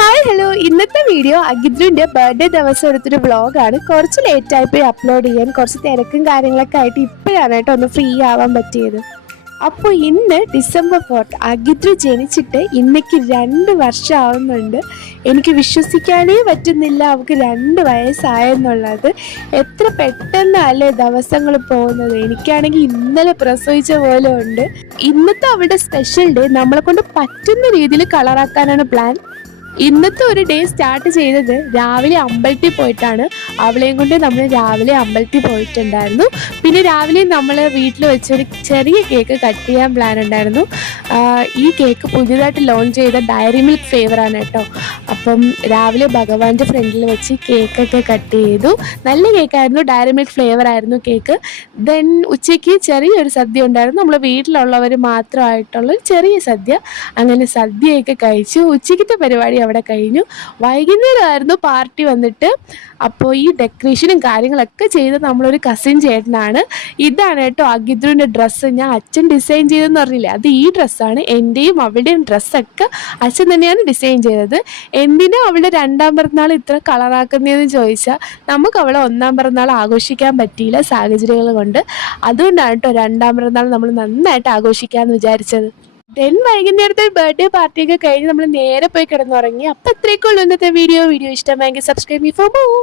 Hi hello, ഇന്നത്തെ video അഗിദ്രുവിൻ്റെ birthday ദിവസം എടുത്തൊരു വ്ളോഗാണ്. കുറച്ച് ലേറ്റായി പോയി അപ്ലോഡ് ചെയ്യാൻ, കുറച്ച് തിരക്കും കാര്യങ്ങളൊക്കെ ആയിട്ട് ഇപ്പോഴാണ് കേട്ടോ ഒന്ന് ഫ്രീ ആവാൻ പറ്റിയത്. അപ്പോൾ ഇന്ന് ഡിസംബർ 4 അഗിദ്രു ജനിച്ചിട്ട് ഇന്നേക്ക് 2 വർഷം ആവുന്നുണ്ട്. എനിക്ക് വിശ്വസിക്കാനേ പറ്റുന്നില്ല അവൾക്ക് 2 വയസ്സായെന്നുള്ളത്. എത്ര പെട്ടെന്നല്ലേ ദിവസങ്ങൾ പോകുന്നത്. എനിക്കാണെങ്കിൽ ഇന്നലെ പ്രസവിച്ച പോലെ ഉണ്ട്. ഇന്നത്തെ അവളുടെ സ്പെഷ്യൽ ഡേ നമ്മളെ കൊണ്ട് പറ്റുന്ന രീതിയിൽ കളറാക്കാനാണ് പ്ലാൻ. ഇന്നത്തെ ഒരു ഡേ സ്റ്റാർട്ട് ചെയ്തത് രാവിലെ അമ്പലത്തിൽ പോയിട്ടാണ്. അവളെയും കൊണ്ട് നമ്മൾ രാവിലെ അമ്പലത്തിൽ പോയിട്ടുണ്ടായിരുന്നു. പിന്നെ രാവിലെ നമ്മൾ വീട്ടിൽ വെച്ചൊരു ചെറിയ കേക്ക് കട്ട് ചെയ്യാൻ പ്ലാൻ ഉണ്ടായിരുന്നു. ഈ കേക്ക് പുതിയതായിട്ട് ലോഞ്ച് ചെയ്ത ഡയറി മിൽക്ക് ഫ്ലേവറാണ് കേട്ടോ. അപ്പം രാവിലെ ഭഗവാന്റെ ഫ്രണ്ടിൽ വെച്ച് കേക്കൊക്കെ കട്ട് ചെയ്തു. നല്ല കേക്കായിരുന്നു, ഡയറി മിൽക്ക് ഫ്ലേവർ ആയിരുന്നു കേക്ക്. ദെൻ ഉച്ചയ്ക്ക് ചെറിയൊരു സദ്യ ഉണ്ടായിരുന്നു. നമ്മൾ വീട്ടിലുള്ളവർ മാത്രമായിട്ടുള്ള ചെറിയ സദ്യ. അങ്ങനെ സദ്യയൊക്കെ കഴിച്ചു. ഉച്ചയ്ക്കത്തെ പരിപാടി അവിടെ കഴിഞ്ഞു. വൈകുന്നേരമായിരുന്നു പാർട്ടി വന്നിട്ട്. അപ്പോൾ ഈ ഡെക്കറേഷനും കാര്യങ്ങളൊക്കെ ചെയ്ത് നമ്മളൊരു കസിൻ ചേട്ടനാണ്. ഇതാണ് കേട്ടോ അഗിദ്രുവിൻ്റെ ഡ്രസ്സ്. ഞാൻ അച്ഛൻ ഡിസൈൻ ചെയ്തതെന്ന് പറഞ്ഞില്ലേ, അത് ഈ ഡ്രസ്സാണ്. എൻ്റെയും അവളുടെയും ഡ്രസ്സൊക്കെ അച്ഛൻ തന്നെയാണ് ഡിസൈൻ ചെയ്തത്. എന്തിനാ അവളുടെ 2ാം പിറന്നാൾ ഇത്ര കളറാക്കുന്നതെന്ന് ചോദിച്ചാൽ, നമുക്ക് അവളെ 1ാം പിറന്നാൾ ആഘോഷിക്കാൻ പറ്റിയില്ല സാഹചര്യങ്ങൾ കൊണ്ട്. അതുകൊണ്ടാണ് കേട്ടോ 2ാം പിറന്നാൾ നമ്മൾ നന്നായിട്ട് ആഘോഷിക്കാമെന്ന് വിചാരിച്ചത്. ദെൻ വൈകുന്നേരത്തെ ബർത്ത്ഡേ പാർട്ടിയൊക്കെ കഴിഞ്ഞ് നമ്മൾ നേരെ പോയി കിടന്നുറങ്ങി. അപ്പോൾ ഇത്രയൊക്കെ ഉള്ളൂ ഇന്നത്തെ വീഡിയോ. ഇഷ്ടമായെങ്കിൽ സബ്സ്ക്രൈബ് മീ ഫോർ മോർ.